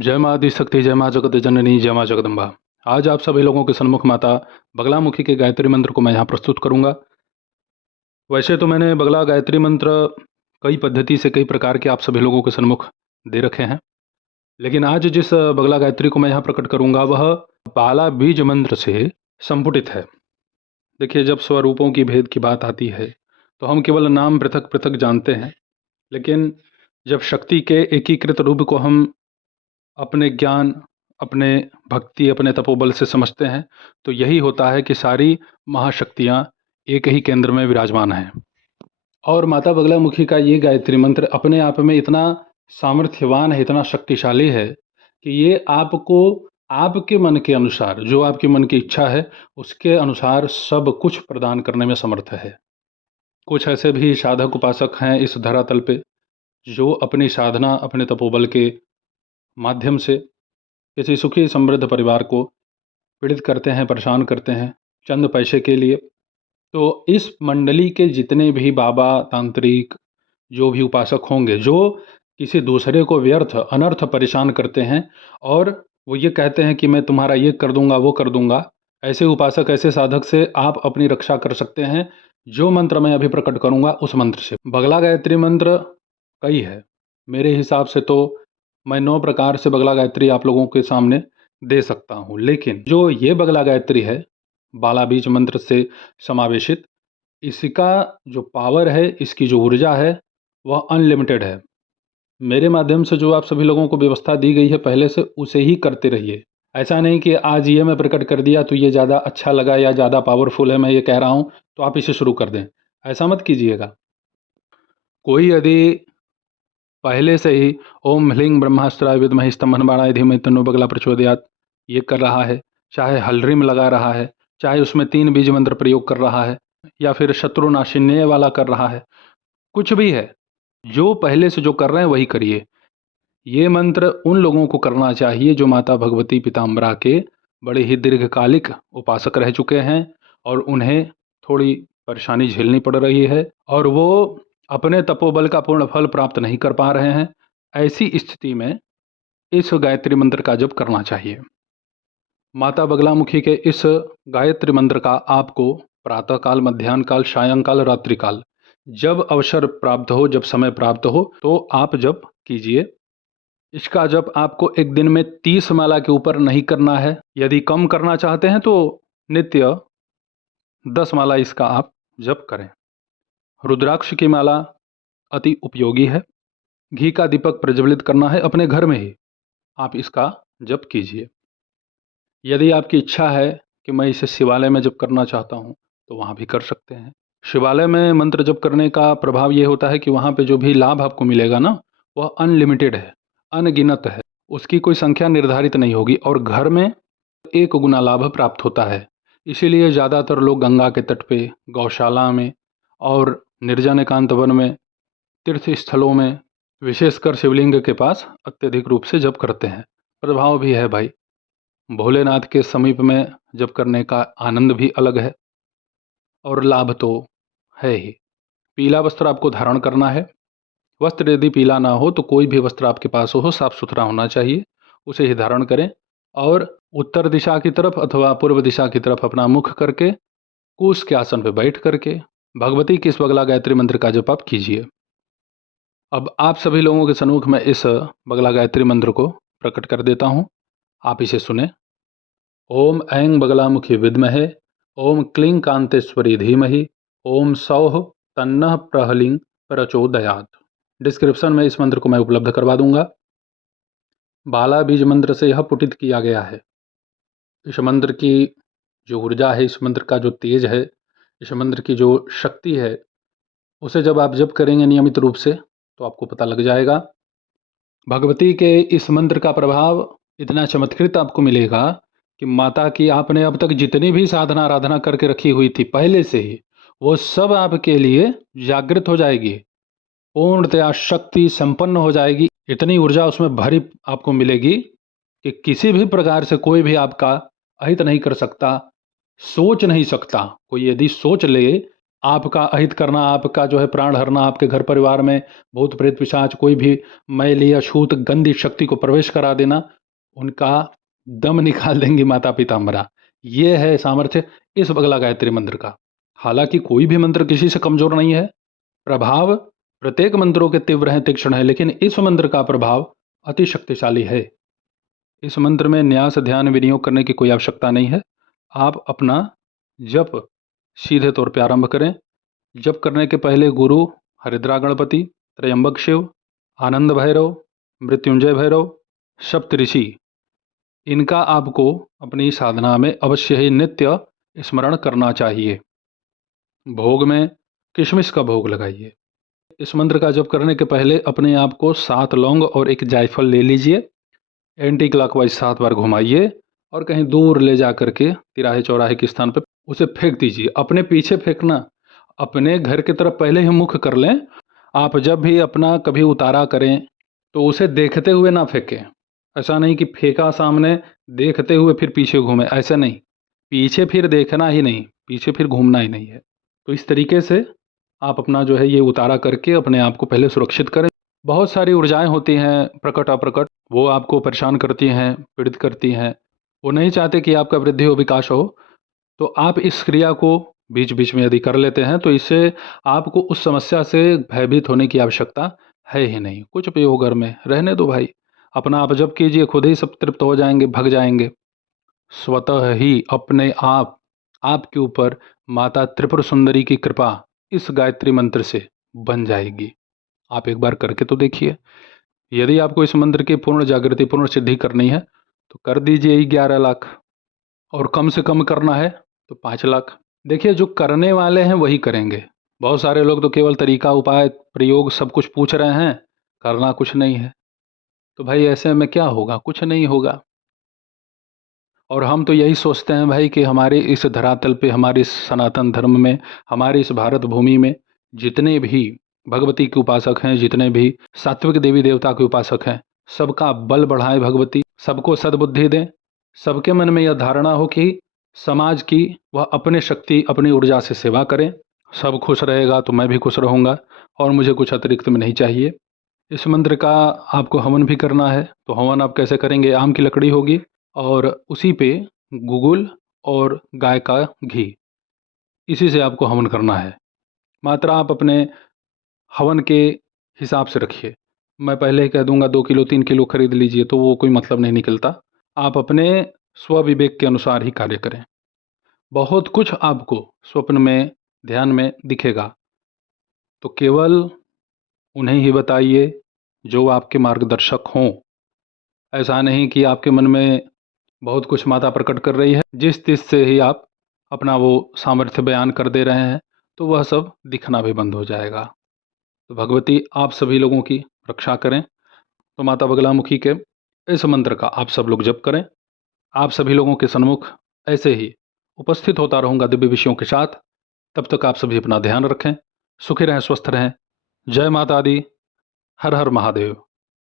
जय माँ आदिशक्ति, जय माँ जगत जननी, जय माँ जगदम्बा। आज आप सभी लोगों के सन्मुख माता बगलामुखी के गायत्री मंत्र को मैं यहाँ प्रस्तुत करूँगा। वैसे तो मैंने बगला गायत्री मंत्र कई पद्धति से कई प्रकार के आप सभी लोगों के सन्मुख दे रखे हैं, लेकिन आज जिस बगला गायत्री को मैं यहाँ प्रकट करूँगा वह बाला बीज मंत्र से संपुटित है। देखिए, जब स्वरूपों की भेद की बात आती है तो हम केवल नाम पृथक पृथक जानते हैं, लेकिन जब शक्ति के एकीकृत रूप को हम अपने ज्ञान, अपने भक्ति, अपने तपोबल से समझते हैं, तो यही होता है कि सारी महाशक्तियाँ एक ही केंद्र में विराजमान हैं। और माता बगलामुखी का ये गायत्री मंत्र अपने आप में इतना सामर्थ्यवान है, इतना शक्तिशाली है कि ये आपको आपके मन के अनुसार, जो आपके मन की इच्छा है, उसके अनुसार सब कुछ प्रदान करने में समर्थ है। कुछ ऐसे भी साधक उपासक हैं इस धरातल पे, जो अपनी साधना, अपने तपोबल के माध्यम से किसी सुखी समृद्ध परिवार को पीड़ित करते हैं, परेशान करते हैं चंद पैसे के लिए। तो इस मंडली के जितने भी बाबा, तांत्रिक, जो भी उपासक होंगे, जो किसी दूसरे को व्यर्थ अनर्थ परेशान करते हैं और वो ये कहते हैं कि मैं तुम्हारा ये कर दूंगा, वो कर दूंगा, ऐसे उपासक, ऐसे साधक से आप अपनी रक्षा कर सकते हैं। जो मंत्र मैं अभी प्रकट करूंगा उस मंत्र से। बगला गायत्री मंत्र कई है, मेरे हिसाब से तो मैं 9 प्रकार से बगला गायत्री आप लोगों के सामने दे सकता हूँ, लेकिन जो ये बगला गायत्री है बाला बीज मंत्र से समावेशित, इसका जो पावर है, इसकी जो ऊर्जा है, वह अनलिमिटेड है। मेरे माध्यम से जो आप सभी लोगों को व्यवस्था दी गई है पहले से, उसे ही करते रहिए। ऐसा नहीं कि आज ये मैं प्रकट कर दिया तो ये ज़्यादा अच्छा लगा या ज़्यादा पावरफुल है, मैं ये कह रहा हूँ तो आप इसे शुरू कर दें, ऐसा मत कीजिएगा। कोई यदि पहले से ही ओम ह्लीं ब्रह्मास्त्राय विद्महे स्तंभनबाणाय धीमहि तन्नो बगला प्रचोदयात् ये कर रहा है, चाहे हलरिम लगा रहा है, चाहे उसमें 3 बीज मंत्र प्रयोग कर रहा है, या फिर शत्रुनाशिन्य वाला कर रहा है, कुछ भी है, जो पहले से जो कर रहे हैं वही करिए। ये मंत्र उन लोगों को करना चाहिए जो माता भगवती पीताम्बरा के बड़े ही दीर्घकालिक उपासक रह चुके हैं और उन्हें थोड़ी परेशानी झेलनी पड़ रही है और वो अपने तपोबल का पूर्ण फल प्राप्त नहीं कर पा रहे हैं। ऐसी स्थिति में इस गायत्री मंत्र का जप करना चाहिए। माता बगलामुखी के इस गायत्री मंत्र का आपको प्रातःकाल, मध्याह्न काल, सायंकाल, रात्रिकाल, जब अवसर प्राप्त हो, जब समय प्राप्त हो, तो आप जप कीजिए। इसका जप आपको एक दिन में 30 माला के ऊपर नहीं करना है। यदि कम करना चाहते हैं तो नित्य 10 माला इसका आप जप करें। रुद्राक्ष की माला अति उपयोगी है। घी का दीपक प्रज्वलित करना है अपने घर में ही, आप इसका जप कीजिए। यदि आपकी इच्छा है कि मैं इसे शिवालय में जप करना चाहता हूँ तो वहाँ भी कर सकते हैं। शिवालय में मंत्र जप करने का प्रभाव ये होता है कि वहाँ पे जो भी लाभ आपको मिलेगा ना, वह अनलिमिटेड है, अनगिनत है, उसकी कोई संख्या निर्धारित नहीं होगी और घर में 1 गुना लाभ प्राप्त होता है। इसीलिए ज़्यादातर लोग गंगा के तट पे, गौशाला में और निर्जन एकांत वन में, तीर्थ स्थलों में, विशेषकर शिवलिंग के पास अत्यधिक रूप से जप करते हैं। प्रभाव भी है भाई, भोलेनाथ के समीप में जप करने का आनंद भी अलग है और लाभ तो है ही। पीला वस्त्र आपको धारण करना है। वस्त्र यदि पीला ना हो तो कोई भी वस्त्र आपके पास हो, साफ सुथरा होना चाहिए, उसे ही धारण करें और उत्तर दिशा की तरफ अथवा पूर्व दिशा की तरफ अपना मुख करके कूश के आसन पर बैठ करके भगवती के इस बगला गायत्री मंत्र का जप आप कीजिए। अब आप सभी लोगों के सन्मुख में इस बगला गायत्री मंत्र को प्रकट कर देता हूँ, आप इसे सुने। ओम ऐं बगलामुखी विद्महे, ओम क्लीं कांतेश्वरी धीमहि, ओम सौः तन्नः प्रहलिं प्रचोदयात्। डिस्क्रिप्शन में इस मंत्र को मैं उपलब्ध करवा दूंगा। बाला बीज मंत्र से यह पुटित किया गया है। इस मंत्र की जो ऊर्जा है, इस मंत्र का जो तेज है, इस मंत्र की जो शक्ति है, उसे जब आप जप करेंगे नियमित रूप से तो आपको पता लग जाएगा। भगवती के इस मंत्र का प्रभाव इतना चमत्कृत आपको मिलेगा कि माता की आपने अब तक जितनी भी साधना आराधना करके रखी हुई थी पहले से ही, वो सब आपके लिए जागृत हो जाएगी, पूर्णतया शक्ति संपन्न हो जाएगी। इतनी ऊर्जा उसमें भरी आपको मिलेगी कि किसी भी प्रकार से कोई भी आपका अहित नहीं कर सकता, सोच नहीं सकता। कोई यदि सोच ले आपका अहित करना, आपका जो है प्राण हरना, आपके घर परिवार में भूत प्रेत पिशाच कोई भी मैली अछूत गंदी शक्ति को प्रवेश करा देना, उनका दम निकाल देंगी माता पीताम्बरा। ये है सामर्थ्य इस बगला गायत्री मंत्र का। हालांकि कोई भी मंत्र किसी से कमजोर नहीं है, प्रभाव प्रत्येक मंत्रों के तीव्र हैं, तीक्ष्ण है, लेकिन इस मंत्र का प्रभाव अति शक्तिशाली है। इस मंत्र में न्यास ध्यान विनियोग करने की कोई आवश्यकता नहीं है। आप अपना जप सीधे तौर पर आरंभ करें। जप करने के पहले गुरु, हरिद्रा गणपति, त्रयंबक शिव, आनंद भैरव, मृत्युंजय भैरव, सप्तऋषि, इनका आपको अपनी साधना में अवश्य ही नित्य स्मरण करना चाहिए। भोग में किशमिश का भोग लगाइए। इस मंत्र का जप करने के पहले अपने आप को 7 लौंग और एक जायफल ले लीजिए, एंटी क्लॉकवाइज 7 बार घुमाइए और कहीं दूर ले जा करके तिराहे चौराहे के स्थान पर उसे फेंक दीजिए। अपने पीछे फेंकना, अपने घर की तरफ पहले ही मुख कर लें। आप जब भी अपना कभी उतारा करें तो उसे देखते हुए ना फेंकें। ऐसा नहीं कि फेंका सामने, देखते हुए फिर पीछे घूमे, ऐसा नहीं। पीछे फिर देखना ही नहीं, पीछे फिर घूमना ही नहीं है। तो इस तरीके से आप अपना जो है ये उतारा करके अपने आप को पहले सुरक्षित करें। बहुत सारी ऊर्जाएं होती हैं प्रकट अप्रकट, वो आपको परेशान करती हैं, पीड़ित करती हैं। वो नहीं चाहते कि आपका वृद्धि हो, विकास हो। तो आप इस क्रिया को बीच बीच में यदि कर लेते हैं तो इससे आपको उस समस्या से भयभीत होने की आवश्यकता है ही नहीं। कुछ भी हो घर में, रहने दो भाई, अपना आप जप कीजिए, खुद ही सब तृप्त हो जाएंगे, भग जाएंगे। स्वतः ही अपने आप आपके ऊपर माता त्रिपुर सुंदरी की कृपा इस गायत्री मंत्र से बन जाएगी। आप एक बार करके तो देखिए। यदि आपको इस मंत्र की पूर्ण जागृति, पूर्ण सिद्धि करनी है तो कर दीजिए 11 लाख, और कम से कम करना है तो 5 लाख। देखिए, जो करने वाले हैं वही करेंगे। बहुत सारे लोग तो केवल तरीका, उपाय, प्रयोग सब कुछ पूछ रहे हैं, करना कुछ नहीं है। तो भाई ऐसे में क्या होगा? कुछ नहीं होगा। और हम तो यही सोचते हैं भाई कि हमारे इस धरातल पे, हमारे इस सनातन धर्म में, हमारे इस भारत भूमि में जितने भी भगवती के उपासक हैं, जितने भी सात्विक देवी देवता के उपासक हैं, सबका बल बढ़ाए भगवती, सबको सद्बुद्धि दें, सबके मन में यह धारणा हो कि समाज की वह अपने शक्ति, अपनी ऊर्जा से सेवा करें। सब खुश रहेगा तो मैं भी खुश रहूँगा और मुझे कुछ अतिरिक्त में नहीं चाहिए। इस मंत्र का आपको हवन भी करना है। तो हवन आप कैसे करेंगे? आम की लकड़ी होगी और उसी पे गुगुल और गाय का घी, इसी से आपको हवन करना है। मात्रा आप अपने हवन के हिसाब से रखिए। मैं पहले ही कह दूंगा 2 किलो 3 किलो खरीद लीजिए, तो वो कोई मतलब नहीं निकलता। आप अपने स्वविवेक के अनुसार ही कार्य करें। बहुत कुछ आपको स्वप्न में, ध्यान में दिखेगा, तो केवल उन्हें ही बताइए जो आपके मार्गदर्शक हों। ऐसा नहीं कि आपके मन में बहुत कुछ माता प्रकट कर रही है, जिस तिस से ही आप अपना वो सामर्थ्य बयान कर दे रहे हैं, तो वह सब दिखना भी बंद हो जाएगा। तो भगवती आप सभी लोगों की रक्षा करें। तो माता बगलामुखी के इस मंत्र का आप सब लोग जप करें। आप सभी लोगों के सन्मुख ऐसे ही उपस्थित होता रहूँगा दिव्य विषयों के साथ। तब तक आप सभी अपना ध्यान रखें, सुखी रहें, स्वस्थ रहें। जय माता दी। हर हर महादेव।